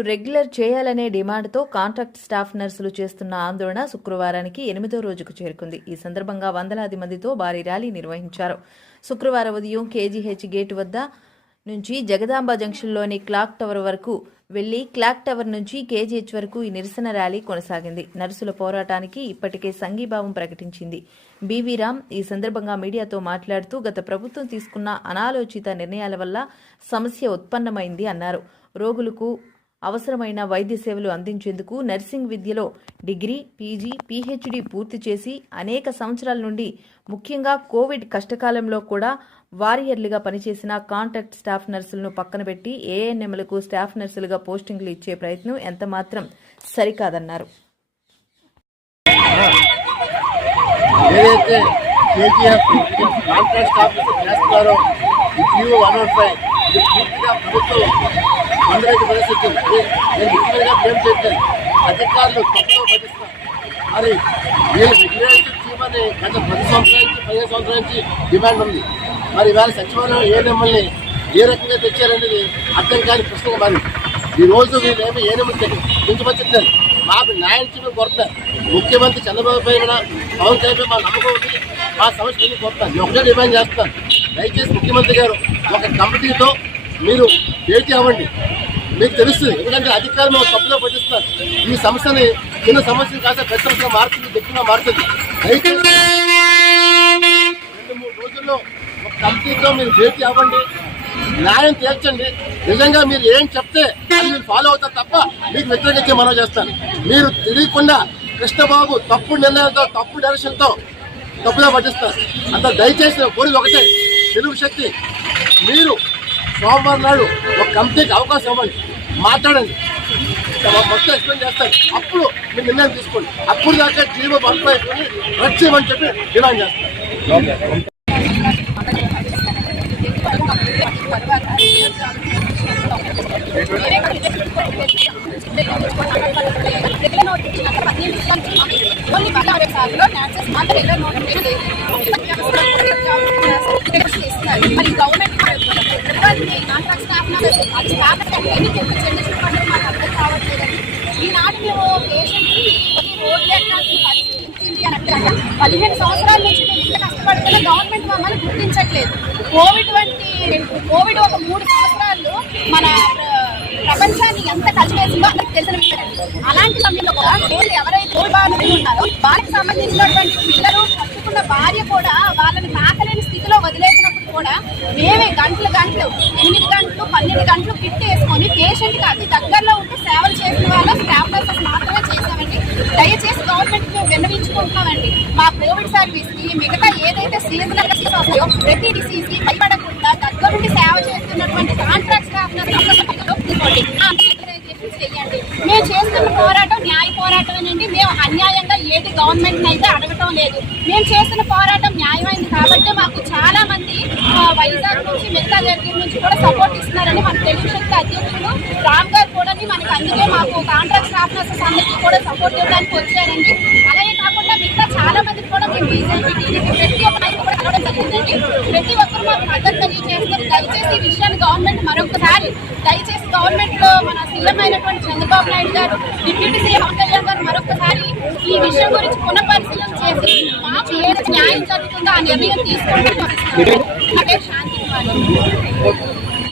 తమను రెగ్యులర్ చేయాలనే డిమాండ్తో contract staff నర్సులు చేస్తున్న ఆందోళన శుక్రవారానికి 8వ రోజుకు చేరుకుంది. ఈ సందర్భంగా వందలాది మందితో భారీ ర్యాలీ నిర్వహించారు. శుక్రవారం ఉదయం కేజీహెచ్ గేటు వద్ద నుంచి జగదాంబ జంక్షన్లోని క్లాక్ టవర్ వరకు వెళ్లి క్లాక్ టవర్ నుంచి కేజీహెచ్ వరకు ఈ నిరసన ర్యాలీ కొనసాగింది. నర్సుల పోరాటానికి ఇప్పటికే సంఘీభావం ప్రకటించింది. బీవీ రామ్ ఈ సందర్భంగా మీడియాతో మాట్లాడుతూ గత ప్రభుత్వం తీసుకున్న అనాలోచిత నిర్ణయాల వల్ల సమస్య ఉత్పన్నమైంది అన్నారు. రోగులకు అవసరమైన వైద్య సేవలు అందించేందుకు నర్సింగ్ విద్యలో డిగ్రీ, పీజీ, పీహెచ్డీ పూర్తి చేసి అనేక సంవత్సరాల నుండి ముఖ్యంగా కోవిడ్ కష్టకాలంలో కూడా వారియర్లుగా పనిచేసిన కాంట్రాక్ట్ స్టాఫ్ నర్సులను పక్కన పెట్టి ఏఎన్ఎంలకు స్టాఫ్ నర్సులుగా పోస్టింగ్లు ఇచ్చే ప్రయత్నం ఎంతమాత్రం సరికాదన్నారు. అధికారులు తప్పులో పట్టిస్తున్నారు. మరి వీళ్ళు రెగ్యులేషన్ చేయమని గత 10 సంవత్సరాల నుంచి 15 సంవత్సరాల నుంచి డిమాండ్ ఉంది. మరి ఇవాళ సచివాలయం ఏఎన్ఎంఎల్ని ఏ రకంగా తెచ్చారనేది అర్థం కాని ప్రశ్నగా మారింది. ఈ రోజు వీళ్ళేమో ఏఎన్ఎంఎల్ పెంచబచ్చట్లేదు. మాకు న్యాయం చేయడం కోరుతున్నారు. ముఖ్యమంత్రి చంద్రబాబు పై కూడా పవన్ కళ్యాణ్ మా నమ్మకం ఉంది. మా సమస్య కోరుతాను. నేను ఒకటే డిమాండ్ చేస్తాను. దయచేసి ముఖ్యమంత్రి గారు ఒక కమిటీతో మీరు భేటీ అవ్వండి. మీకు తెలుస్తుంది, ఎందుకంటే అధికారులు తప్పులో పట్టిస్తున్నారు. ఈ సమస్యని చిన్న సమస్యలు కాస్త పెద్ద సమస్య మారుతుంది, గట్టిగా మారుతుంది. దయచేసి 2-3 రోజుల్లో ఒక కమిటీతో మీరు భేటీ అవ్వండి, న్యాయం తేల్చండి. నిజంగా మీరు ఏం చెప్తే అది మీరు ఫాలో అవుతారు తప్ప మీకు వ్యతిరేకించే మనం చేస్తాను. మీరు తెలియకుండా కృష్ణబాబు తప్పుడు నిర్ణయాలతో తప్పుడు డైరెక్షన్తో తప్పులో పట్టిస్తారు. అంత దయచేసి కోరిక ఒకటే, తెలుగు శక్తి మీరు సోమవారం నాడు ఒక కమిటీకి అవకాశం ఇవ్వండి, మాట్లాడండి, మొత్తం ఎక్స్ప్లెయిన్ చేస్తారు. అప్పుడు మీరు నిర్ణయం తీసుకోండి. అప్పుడు దాకా జీవో బంప్ అయిపోయి రద్దు చేయమని చెప్పి డిమాండ్ చేస్తారు. మరి గవర్నమెంట్ కాంట్రాక్ట్ స్టాఫ్ మాకు అర్థం కావట్లేదండి. ఈనాడు మేము పేషెంట్కి రోడ్లు ఎక్కాల్సిన పరిస్థితి వచ్చింది అని అంటే 15 సంవత్సరాల నుంచి మేము ఇంత కష్టపడుతున్న గవర్నమెంట్ మమ్మల్ని గుర్తించట్లేదు. కోవిడ్ ఒక 3 సంవత్సరాలు మన ప్రపంచాన్ని ఎంత కలిసివేసిందో అందరికి తెలిసిన విషయం. అలాంటి సమయంలో కూడా ఎవరైతే ఉన్నారో వాళ్ళకి సంబంధించినటువంటి పిల్లలు కట్టుకున్న భార్య కూడా వాళ్ళని తాకలేని స్థితిలో వదిలేసినప్పుడు కూడా మేమే గంటలు 8 గంటలు 12 గంటలు ఫిట్ వేసుకొని పేషెంట్కి అతి దగ్గరలో ఉంటూ సేవలు చేసిన వాళ్ళ స్టాఫ్ నర్సెస్ మాత్రమే చేసామండి. దయచేసి గవర్నమెంట్ మేము విన్నవించుకుంటున్నామండి. మా కోవిడ్ సర్వీస్కి మిగతా ఏదైతే సీజనల్ డిసీజ్ వస్తాయో ప్రతి డిసీజ్కి భయపడకుండా దగ్గర నుండి సేవ చేస్తున్నటువంటి కాంట్రాక్ట్ స్టాఫ్ నర్సెస్ చేయండి. మేము చేస్తున్న పోరాటం న్యాయ పోరాటమేనండి. మేము అన్యాయంగా ఏది గవర్నమెంట్ అయితే అడగటం లేదు. మేము చేస్తున్న పోరాటం న్యాయమైంది కాబట్టి మాకు చాలా మంది వైజాగ్ నుంచి మిగతా దగ్గర నుంచి కూడా సపోర్ట్ ఇస్తున్నారని మన తెలుగు శక్తి అధ్యక్షుడు రామ్ గారు కూడా మనకి అందుకే మాకు కాంట్రాక్ట్ స్టాఫ్ నర్సెస్ అందరికీ కూడా సపోర్ట్ ఇవ్వడానికి వచ్చారండి. అలాగే కాకుండా మిగతా చాలా మందికి కూడా మేము బీజేపీ, టీడీపీ ప్రతి ఒక్క నాయకులు కూడా కలవడం జరిగిందండి. ప్రతి ఒక్కరు మాకు మద్దతు తెలియజేస్తారు. దయచేసి ఈ విషయాన్ని గవర్నమెంట్ మరొకసారి దయచేసి గవర్నమెంట్ లో మన సీఎం అయినటువంటి చంద్రబాబు నాయుడు గారు, డిప్యూటీ సీఎం పవన్ కళ్యాణ్ గారు మరొకసారి ఈ విషయం గురించి పునఃపరిశీలన చేసి మాకు ఏది న్యాయం జరుగుతుందో ఆ నిర్ణయం తీసుకుంటే శాంతి.